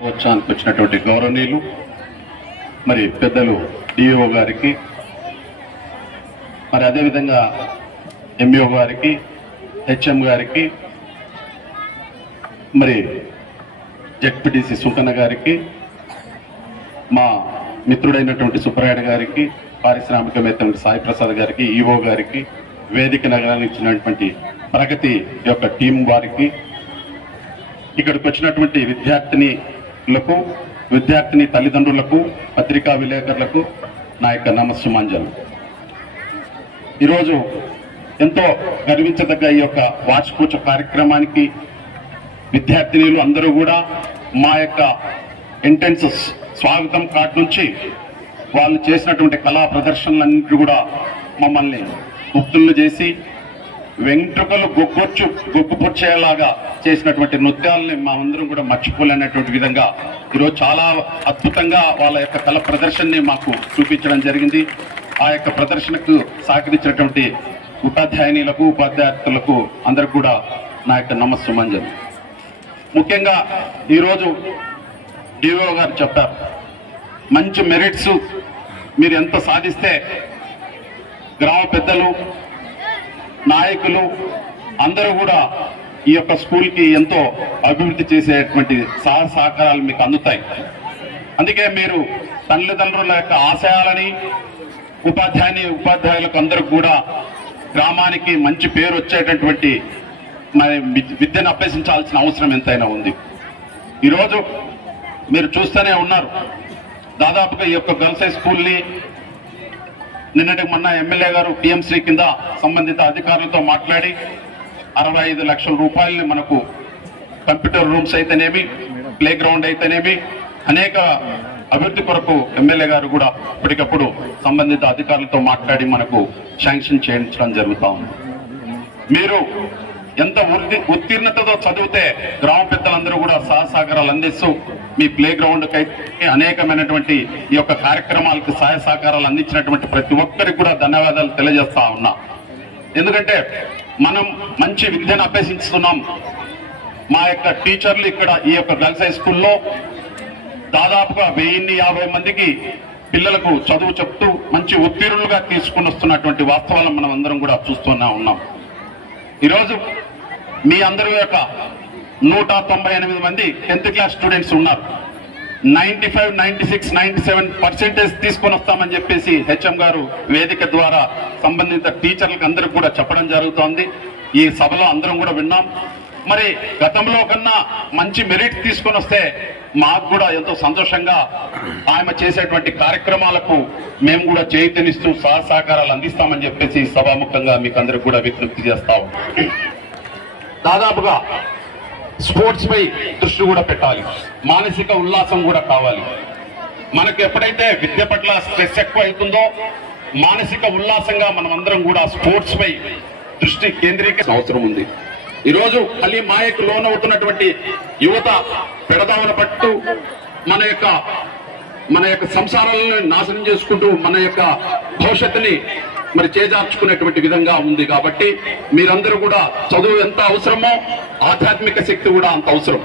ప్రారంభోత్సవానికి వచ్చినటువంటి గౌరవనీయులు మరి పెద్దలు డిఓ గారికి మరి అదేవిధంగా ఎంఈఓ గారికి హెచ్ఎం గారికి మరి జడ్పిటిసి సుకన్న గారికి మా మిత్రుడైనటువంటి సుబ్బరాయుడు గారికి పారిశ్రామికవేత్త సాయి ప్రసాద్ గారికి ఈఓ గారికి వేదిక నగరానికి ఇచ్చినటువంటి ప్రగతి యొక్క టీం వారికి ఇక్కడికి వచ్చినటువంటి విద్యార్థిని లకు విద్యార్థిని తల్లిదండ్రులకు పత్రికా విలేకరులకు నా యొక్క నమస్సుమాంజలు. ఈరోజు ఎంతో గర్వించదగ్గ ఈ యొక్క వార్షికోత్సవ కార్యక్రమానికి విద్యార్థినీలు అందరూ కూడా మా యొక్క ఇంటెన్స్ స్వాగతం కార్డు నుంచి వాళ్ళు చేసినటువంటి కళా ప్రదర్శనలన్నింటి కూడా మమ్మల్ని ముక్తులు చేసి వెంట్రుకలు గొగ్గొచ్చు గొగ్గుపొచ్చేలాగా చేసినటువంటి నృత్యాలని మా అందరం కూడా మర్చిపోలేనటువంటి విధంగా ఈరోజు చాలా అద్భుతంగా వాళ్ళ యొక్క కళ ప్రదర్శనని మాకు చూపించడం జరిగింది. ఆ యొక్క ప్రదర్శనకు సహకరించినటువంటి ఉపాధ్యాయునిలకు ఉపాధ్యాయులకు అందరికి కూడా నా యొక్క నమస్సుమంజలు ముఖ్యంగా ఈరోజు డిఓ గారు చెప్పారు మంచి మెరిట్స్ మీరు ఎంత సాధిస్తే గ్రామ పెద్దలు నాయకులు అందరూ కూడా ఈ యొక్క స్కూల్కి ఎంతో అభివృద్ధి చేసేటువంటి సహ సహకారాలు మీకు అందుతాయి. అందుకే మీరు తల్లిదండ్రుల యొక్క ఆశయాలని ఉపాధ్యాయుని ఉపాధ్యాయులకు అందరూ కూడా గ్రామానికి మంచి పేరు వచ్చేటటువంటి మరి విద్యను అభ్యసించాల్సిన అవసరం ఎంతైనా ఉంది. ఈరోజు మీరు చూస్తూనే ఉన్నారు. దాదాపుగా ఈ యొక్క గర్ల్స్ హై స్కూల్ని నిన్నటి మొన్న ఎమ్మెల్యే గారు టీఎంసీ కింద సంబంధిత అధికారులతో మాట్లాడి అరవై ఐదు లక్షల రూపాయలని మనకు కంప్యూటర్ రూమ్స్ అయితేనేమి ప్లే గ్రౌండ్ అయితేనేమి అనేక అభివృద్ధి కొరకు ఎమ్మెల్యే గారు కూడా ఇప్పటికప్పుడు సంబంధిత అధికారులతో మాట్లాడి మనకు శాంక్షన్ చేయించడం జరుగుతూ ఉంది. మీరు ఎంత ఉత్తీర్ణతతో చదివితే గ్రామ పెద్దలందరూ కూడా సహసాగరాలు అందిస్తూ మీ ప్లే గ్రౌండ్ అనేకమైనటువంటి ఈ యొక్క కార్యక్రమాలకు సహాయ సహకారాలు అందించినటువంటి ప్రతి ఒక్కరికి కూడా ధన్యవాదాలు తెలియజేస్తా ఉన్నా. ఎందుకంటే మనం మంచి విద్యను అభ్యసిస్తున్నాం మా యొక్క టీచర్లు ఇక్కడ ఈ యొక్క గర్ల్స్ హై స్కూల్లో దాదాపుగా వెయ్యిన్ని యాభై మందికి పిల్లలకు చదువు చెప్తూ మంచి ఉత్తీర్ణులుగా తీసుకుని వస్తున్నటువంటి వాస్తవాలను మనం అందరం కూడా చూస్తూనే ఉన్నాం. ఈరోజు మీ అందరి యొక్క నూట తొంభై ఎనిమిది మంది టెన్త్ క్లాస్ స్టూడెంట్స్ ఉన్నారు. Ninety five ninety six ninety seven percentage తీసుకొని వస్తామని చెప్పేసి హెచ్ఎం గారు వేదిక ద్వారా సంబంధిత టీచర్లకు అందరికి కూడా చెప్పడం జరుగుతోంది. ఈ సభలో అందరం కూడా విన్నాం. మరి గతంలో కన్నా మంచి మెరిట్ తీసుకొని వస్తే మాకు కూడా ఎంతో సంతోషంగా ఆమె చేసేటువంటి కార్యక్రమాలకు మేము కూడా చైతన్యస్తూ సహ సహకారాలు అందిస్తామని చెప్పేసి సభాముఖంగా మీకు అందరికి కూడా విజ్ఞప్తి చేస్తాం. దాదాపుగా స్పోర్ట్స్ పై దృష్టి కూడా పెట్టాలి. మానసిక ఉల్లాసం కూడా కావాలి. మనకు ఎప్పుడైతే విద్య పట్ల స్ట్రెస్ ఎక్కువ అవుతుందో మానసిక ఉల్లాసంగా మనం అందరం కూడా స్పోర్ట్స్ పై దృష్టి కేంద్రీకరించిన అవసరం ఉంది. ఈరోజు మళ్ళీ మాయకు లోనవుతున్నటువంటి యువత పెడదామన పట్టు మన యొక్క మన యొక్క సంసారాలను నాశనం చేసుకుంటూ మన యొక్క భవిష్యత్తుని మరి చేజార్చుకునేటువంటి విధంగా ఉంది కాబట్టి మీరందరూ కూడా చదువు ఎంత అవసరమో ఆధ్యాత్మిక శక్తి కూడా అంత అవసరం.